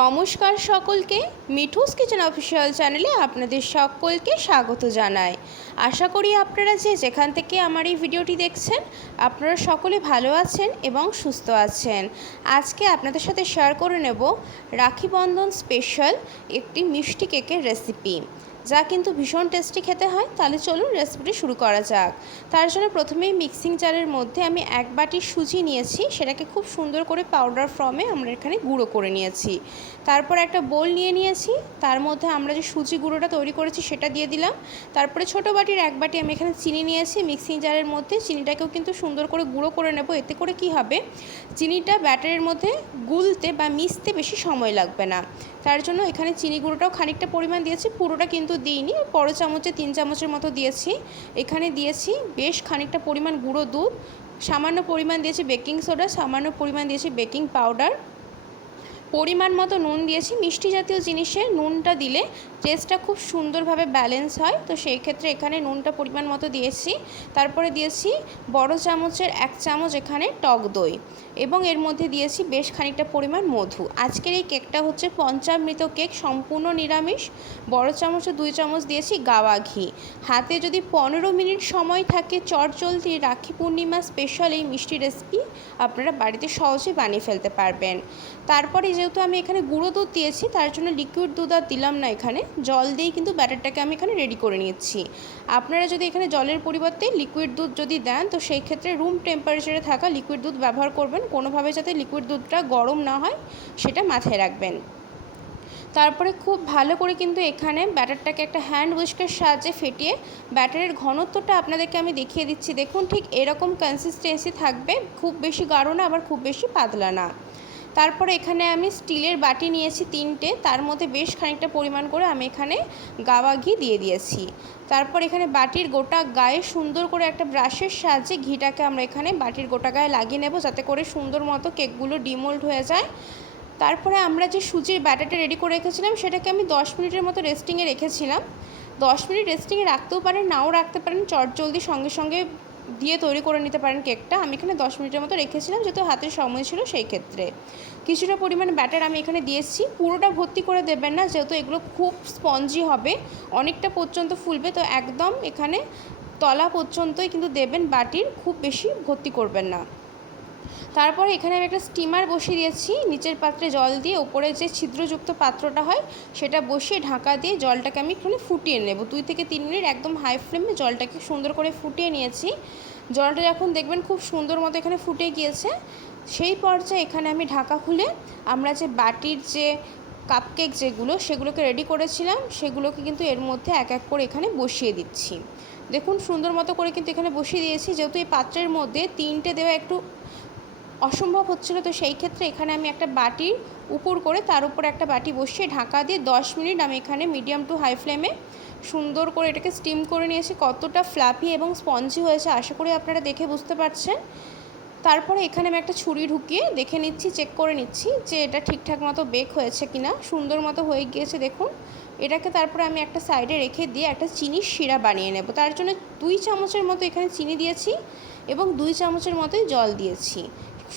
নমস্কার সকলকে, Mithu's kitchen official চ্যানেলে আপনাদের সকলকে স্বাগত জানাই। আশা করি আপনারা যেখান থেকে আমার এই ভিডিওটি দেখছেন আপনারা সকলে ভালো আছেন এবং সুস্থ আছেন। আজকে আপনাদের সাথে শেয়ার করে নেব রাখি বন্ধন স্পেশাল একটি মিষ্টি কেকের রেসিপি, যা কিন্তু ভীষণ টেস্টি খেতে হয়। তাহলে চলুন রেসিপিটি শুরু করা যাক। তার জন্য প্রথমেই মিক্সিং জারের মধ্যে আমি এক বাটি সুজি নিয়েছি, সেটাকে খুব সুন্দর করে পাউডার ফর্মে আমরা এখানে গুঁড়ো করে নিয়েছি। তারপর একটা বোল নিয়েছি, তার মধ্যে আমরা যে সুজি গুঁড়োটা তৈরি করেছি সেটা দিয়ে দিলাম। তারপরে ছোটো বাটির এক বাটি আমি এখানে চিনি নিয়েছি মিক্সিং জারের মধ্যে। চিনিটাকেও কিন্তু সুন্দর করে গুঁড়ো করে নেব। এতে করে কি হবে, চিনিটা ব্যাটারের মধ্যে গুলতে বা মিশতে বেশি সময় লাগবে না। তার জন্য এখানে চিনি গুঁড়োটাও খানিকটা পরিমাণ দিয়েছি, পুরোটা কিন্তু দিইনি, বড় চামচে 3 চামচের মতো দিয়েছি। এখানে দিয়েছি বেশ খানিকটা পরিমাণ গুঁড়ো দুধ, সামান্য পরিমাণ দিয়েছি বেকিং সোডা, সামান্য পরিমাণ দিয়েছি বেকিং পাউডার, পরিমাণ মতো নুন দিয়েছি। মিষ্টি জাতীয় জিনিসে নুনটা দিলে টেস্টটা খুব সুন্দরভাবে ব্যালেন্স হয়, তো সেই ক্ষেত্রে এখানে নুনটা পরিমাণ মতো দিয়েছি। তারপরে দিয়েছি বড় চামচের 1 চামচ এখানে টক দই, এবং এর মধ্যে দিয়েছি বেশ খানিকটা পরিমাণ মধু। আজকের এই কেকটা হচ্ছে পঞ্চামৃত কেক, সম্পূর্ণ নিরামিষ। বড় চামচে 2 চামচ দিয়েছি গাওয়া ঘি। হাতে যদি 15 মিনিট সময় থাকে চটজলদি রাখি পূর্ণিমা স্পেশাল এই মিষ্টি রেসিপি আপনারা বাড়িতে সহজে বানিয়ে ফেলতে পারবেন। তারপরে যেহেতু আমি এখানে গুঁড়ো দুধ দিয়েছি, তার জন্য লিকুইড দুধ আর দিলাম না, এখানে জল দিয়েই কিন্তু ব্যাটারটাকে আমি এখানে রেডি করে নিচ্ছি। আপনারা যদি এখানে জলের পরিবর্তে লিকুইড দুধ যদি দেন, তো সেই ক্ষেত্রে রুম টেম্পারেচারে থাকা লিকুইড দুধ ব্যবহার করবেন। কোনোভাবে যাতে লিকুইড দুধটা গরম না হয় সেটা মাথায় রাখবেন। তারপরে খুব ভালো করে কিন্তু এখানে ব্যাটারটাকে একটা হ্যান্ড উইস্কের সাহায্যে ফেটিয়ে ব্যাটারের ঘনত্বটা আপনাদেরকে আমি দেখিয়ে দিচ্ছি। দেখুন, ঠিক এরকম কনসিস্টেন্সি থাকবে, খুব বেশি গাঢ় না আবার খুব বেশি পাতলা না। তারপরে এখানে আমি স্টিলের বাটি নিয়েছি 3টে, তার মধ্যে বেশ খানিকটা পরিমাণ করে আমি এখানে গাওয়া ঘি দিয়ে দিয়েছি। তারপর এখানে বাটির গোটা গায়ে সুন্দর করে একটা ব্রাশের সাহায্যে ঘিটাকে আমরা এখানে বাটির গোটা গায়ে লাগিয়ে নেব, যাতে করে সুন্দর মতো কেকগুলো ডিমোল্ড হয়ে যায়। তারপরে আমরা যে সুজির ব্যাটারটা রেডি করে রেখেছিলাম সেটাকে আমি 10 মিনিটের মতো রেস্টিংয়ে রেখেছিলাম। 10 মিনিট রেস্টিংয়ে রাখতেও পারেন, নাও রাখতে পারেন, চটজলদি সঙ্গে সঙ্গে দিয়ে তৈরি করে নিতে পারেন কেকটা। আমি এখানে 10 মিনিটের মতো রেখেছিলাম, যেহেতু হাতের সময় ছিল সেই ক্ষেত্রে। কিছুটা পরিমাণ ব্যাটার আমি এখানে দিয়েছি, পুরোটা ভর্তি করে দেবেন না, যেহেতু এগুলো খুব স্পঞ্জি হবে, অনেকটা পর্যন্ত ফুলবে, তো একদম এখানে তলা পর্যন্তই কিন্তু দেবেন বাটির, খুব বেশি ভর্তি করবেন না। তারপরে এখানে আমি একটা স্টিমার বসিয়ে দিয়েছি, নিচের পাত্রে জল দিয়ে ওপরে যে ছিদ্রযুক্ত পাত্রটা হয় সেটা বসিয়ে ঢাকা দিয়ে জলটাকে আমি একটু ফুটিয়ে নেব। 2 থেকে 3 মিনিট একদম হাই ফ্লেমে জলটাকে সুন্দর করে ফুটিয়ে নিয়েছি। জলটা যখন দেখবেন খুব সুন্দর মতো এখানে ফুটে গিয়েছে, সেই পর্যায়ে এখানে আমি ঢাকা খুলে আমরা যে বাটির যে কাপকেক যেগুলো সেগুলোকে রেডি করেছিলাম সেগুলোকে কিন্তু এর মধ্যে এক এক করে এখানে বসিয়ে দিচ্ছি। দেখুন সুন্দর মতো করে কিন্তু এখানে বসিয়ে দিয়েছি। যেহেতু এই পাত্রের মধ্যে 3টে দেওয়া একটু অসম্ভব হচ্ছিল, তো সেই ক্ষেত্রে এখানে আমি একটা বাটির উপর করে তার উপর একটা বাটি বসিয়ে ঢাকা দিয়ে 10 মিনিট আমি এখানে মিডিয়াম টু হাই ফ্লেমে সুন্দর করে এটাকে স্টিম করে নিয়েছি। কতটা ফ্লাফি এবং স্পঞ্জি হয়েছে আশা করি আপনারা দেখে বুঝতে পারছেন। তারপরে এখানে আমি একটা ছুরি ঢুকিয়ে দেখে নিচ্ছি, চেক করে নিচ্ছি যে এটা ঠিকঠাক মতো বেক হয়েছে কিনা। সুন্দর মতো হয়ে গিয়েছে দেখুন। এটাকে তারপরে আমি একটা সাইডে রেখে দিয়ে একটা চিনির শিরা বানিয়ে নেব। তার জন্য 2 চামচের মতো এখানে চিনি দিয়েছি এবং 2 চামচের মতোই জল দিয়েছি।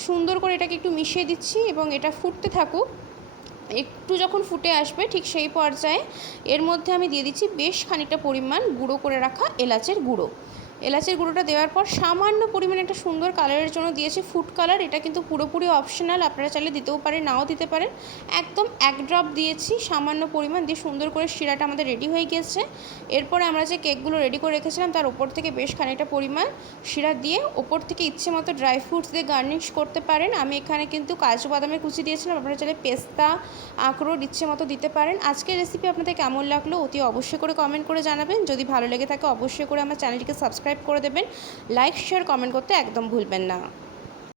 সুন্দর করে এটাকে একটু মিশিয়ে দিচ্ছি এবং এটা ফুটতে থাকুক। একটু যখন ফুটে আসবে ঠিক সেই পর্যায়ে এর মধ্যে আমি দিয়ে দিচ্ছি বেশ খানিকটা পরিমাণ গুঁড়ো করে রাখা এলাচের গুঁড়ো। এলাচের গুঁড়োটা দেওয়ার পর সামান্য পরিমাণে একটা সুন্দর কালারের জন্য দিয়েছি ফুড কালার। এটা কিন্তু পুরোপুরি অপশনাল, আপনারা চাইলে দিতেও পারেন নাও দিতে পারেন। একদম 1 ড্রপ দিয়েছি সামান্য পরিমাণ দিয়ে সুন্দর করে শিরাটা আমাদের রেডি হয়ে গিয়েছে। এরপরে আমরা যে কেকগুলো রেডি করে রেখেছিলাম তার ওপর থেকে বেশ খানিকটা পরিমাণ শিরা দিয়ে ওপর থেকে ইচ্ছে মতো ড্রাই ফ্রুটস দিয়ে গার্নিশ করতে পারেন। আমি এখানে কিন্তু কাজু বাদামের কুচি দিয়েছিলাম, আপনারা চাইলে পেস্তা আখরোট ইচ্ছে মতো দিতে পারেন। আজকের রেসিপি আপনাদের কেমন লাগলো অতি অবশ্যই করে কমেন্ট করে জানাবেন। যদি ভালো লেগে থাকে অবশ্যই করে আমার চ্যানেলটিকে সাবস্ক্রাইব করে দেবেন। লাইক শেয়ার কমেন্ট করতে একদম ভুলবেন না।